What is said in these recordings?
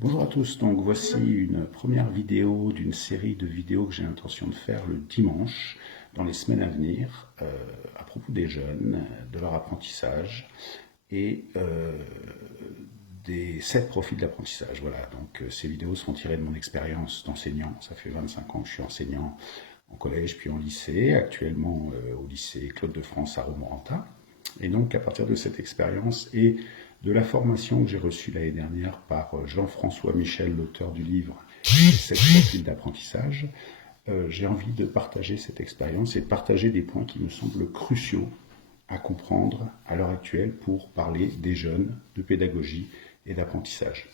Bonjour à tous, donc voici une première vidéo d'une série de vidéos que j'ai l'intention de faire le dimanche dans les semaines à venir à propos des jeunes, de leur apprentissage et des 7 profils d'apprentissage. Voilà, donc ces vidéos seront tirées de mon expérience d'enseignant. Ça fait 25 ans que je suis enseignant en collège puis en lycée, actuellement au lycée Claude de France à Romorantin. Et donc à partir de cette expérience et de la formation que j'ai reçue l'année dernière par Jean-François Michel, l'auteur du livre « 7 profils d'apprentissage », j'ai envie de partager cette expérience et de partager des points qui me semblent cruciaux à comprendre à l'heure actuelle pour parler des jeunes, de pédagogie et d'apprentissage.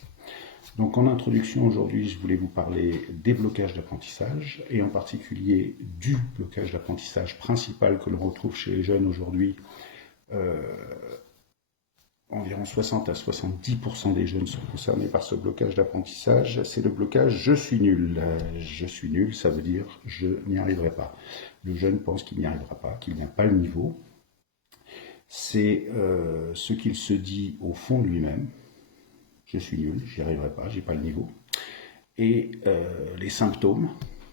Donc en introduction aujourd'hui, je voulais vous parler des blocages d'apprentissage et en particulier du blocage d'apprentissage principal que l'on retrouve chez les jeunes aujourd'hui. Environ 60 à 70% des jeunes sont concernés par ce blocage d'apprentissage. C'est le blocage « je suis nul ». Je suis nul, ça veut dire « je n'y arriverai pas ». Le jeune pense qu'il n'y arrivera pas, qu'il n'y a pas le niveau. C'est ce qu'il se dit au fond de lui-même. Je suis nul, j'y arriverai pas, j'ai pas le niveau. Et les symptômes,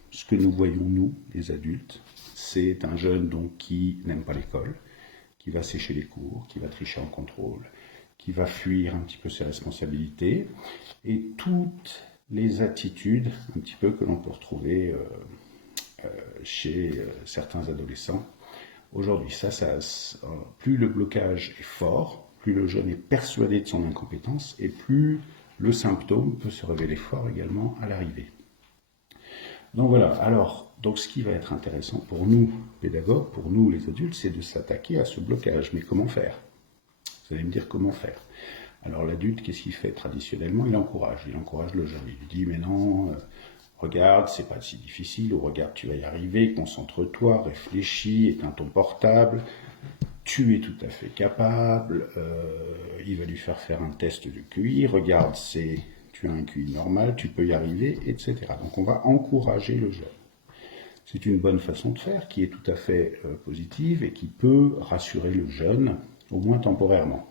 ce que nous voyons nous, les adultes, c'est un jeune donc qui n'aime pas l'école, qui va sécher les cours, qui va tricher en contrôle, qui va fuir un petit peu ses responsabilités, et toutes les attitudes un petit peu que l'on peut retrouver chez certains adolescents aujourd'hui. Plus le blocage est fort, plus le jeune est persuadé de son incompétence, et plus le symptôme peut se révéler fort également à l'arrivée. Donc voilà, alors, ce qui va être intéressant pour nous, pédagogues, pour nous les adultes, c'est de s'attaquer à ce blocage. Mais comment faire? Vous allez me dire comment faire. Alors l'adulte, qu'est-ce qu'il fait traditionnellement? Il encourage le jeune. Il lui dit, mais non, regarde, c'est pas si difficile, ou regarde, tu vas y arriver, concentre-toi, réfléchis, éteins ton portable, tu es tout à fait capable, il va lui faire un test de QI, regarde, tu as un QI normal, tu peux y arriver, etc. Donc on va encourager le jeune. C'est une bonne façon de faire qui est tout à fait positive et qui peut rassurer le jeune, au moins temporairement.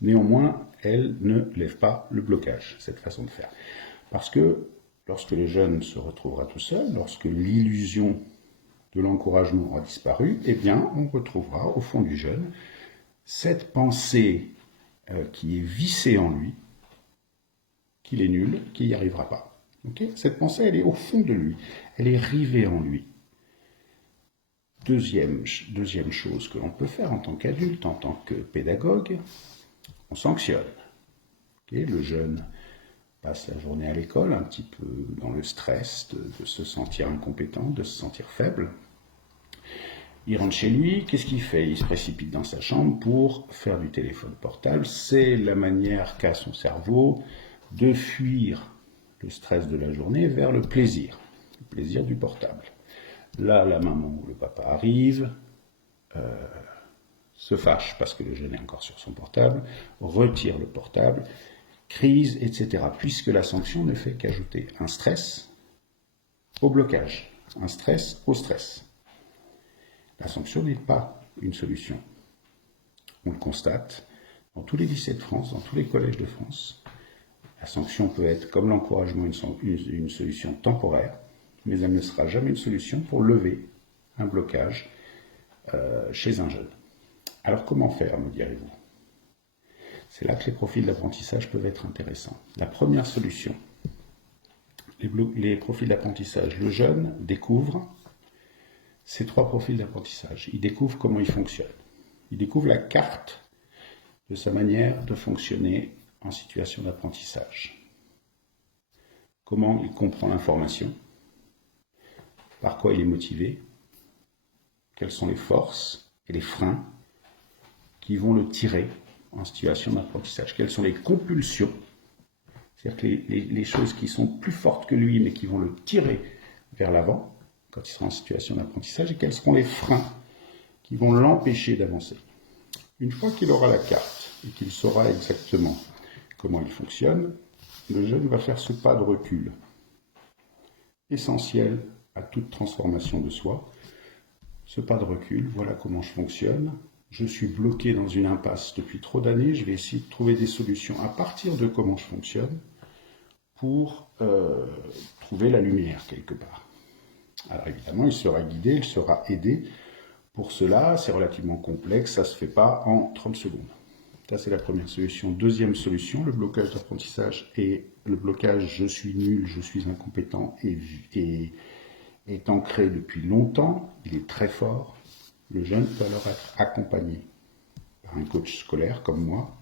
Néanmoins, elle ne lève pas le blocage, cette façon de faire. Parce que lorsque le jeune se retrouvera tout seul, lorsque l'illusion de l'encouragement a disparu, eh bien, on retrouvera au fond du jeune cette pensée qui est vissée en lui, qu'il est nul, qu'il n'y arrivera pas. Okay? Cette pensée, elle est au fond de lui, elle est rivée en lui. Deuxième chose que l'on peut faire en tant qu'adulte, en tant que pédagogue, on sanctionne. Okay? Le jeune passe la journée à l'école un petit peu dans le stress de se sentir incompétent, de se sentir faible. Il rentre chez lui, qu'est-ce qu'il fait? Il se précipite dans sa chambre pour faire du téléphone portable. C'est la manière qu'a son cerveau de fuir le stress de la journée vers le plaisir du portable. Là, la maman ou le papa arrive, se fâche parce que le jeune est encore sur son portable, retire le portable, crise, etc. Puisque la sanction ne fait qu'ajouter un stress au blocage, un stress au stress. La sanction n'est pas une solution. On le constate dans tous les lycées de France, dans tous les collèges de France. La sanction peut être, comme l'encouragement, une solution temporaire, mais elle ne sera jamais une solution pour lever un blocage chez un jeune. Alors comment faire, me direz-vous? C'est là que les profils d'apprentissage peuvent être intéressants. La première solution, les profils d'apprentissage. Le jeune découvre ces 3 profils d'apprentissage. Il découvre comment il fonctionne. Il découvre la carte de sa manière de fonctionner en situation d'apprentissage. Comment il comprend l'information, par quoi il est motivé, quelles sont les forces et les freins qui vont le tirer en situation d'apprentissage, quelles sont les compulsions, c'est-à-dire que les choses qui sont plus fortes que lui mais qui vont le tirer vers l'avant quand il sera en situation d'apprentissage, et quels seront les freins qui vont l'empêcher d'avancer. Une fois qu'il aura la carte et qu'il saura exactement comment il fonctionne, le jeune va faire ce pas de recul, essentiel à toute transformation de soi. Ce pas de recul, voilà comment je fonctionne. Je suis bloqué dans une impasse depuis trop d'années, je vais essayer de trouver des solutions à partir de comment je fonctionne pour trouver la lumière quelque part. Alors évidemment, il sera guidé, il sera aidé. Pour cela, c'est relativement complexe, ça ne se fait pas en 30 secondes. Ça, c'est la première solution. Deuxième solution, le blocage d'apprentissage et le blocage je suis nul, je suis incompétent est ancré depuis longtemps, il est très fort. Le jeune peut alors être accompagné par un coach scolaire comme moi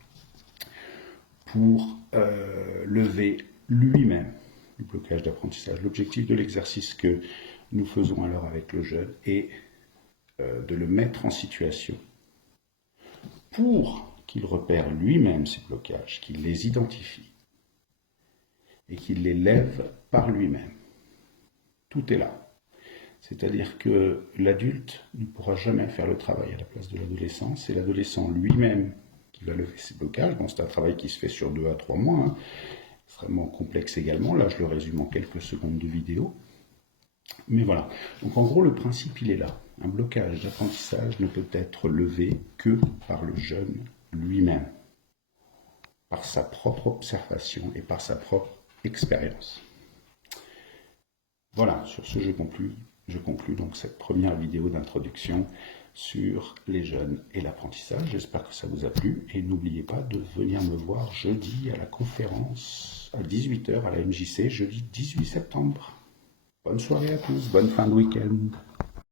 pour lever lui-même le blocage d'apprentissage. L'objectif de l'exercice que nous faisons alors avec le jeune est de le mettre en situation pour qu'il repère lui-même ses blocages, qu'il les identifie et qu'il les lève par lui-même. Tout est là. C'est-à-dire que l'adulte ne pourra jamais faire le travail à la place de l'adolescent. C'est l'adolescent lui-même qui va lever ses blocages. Bon, c'est un travail qui se fait sur 2 à 3 mois, hein. Extrêmement complexe également. Là, je le résume en quelques secondes de vidéo. Mais voilà. Donc en gros, le principe, il est là. Un blocage d'apprentissage ne peut être levé que par le jeune lui-même, par sa propre observation et par sa propre expérience. Voilà, sur ce, je conclus donc cette première vidéo d'introduction sur les jeunes et l'apprentissage. J'espère que ça vous a plu et n'oubliez pas de venir me voir jeudi à la conférence à 18 h à la MJC, jeudi 18 septembre. Bonne soirée à tous, bonne fin de week-end.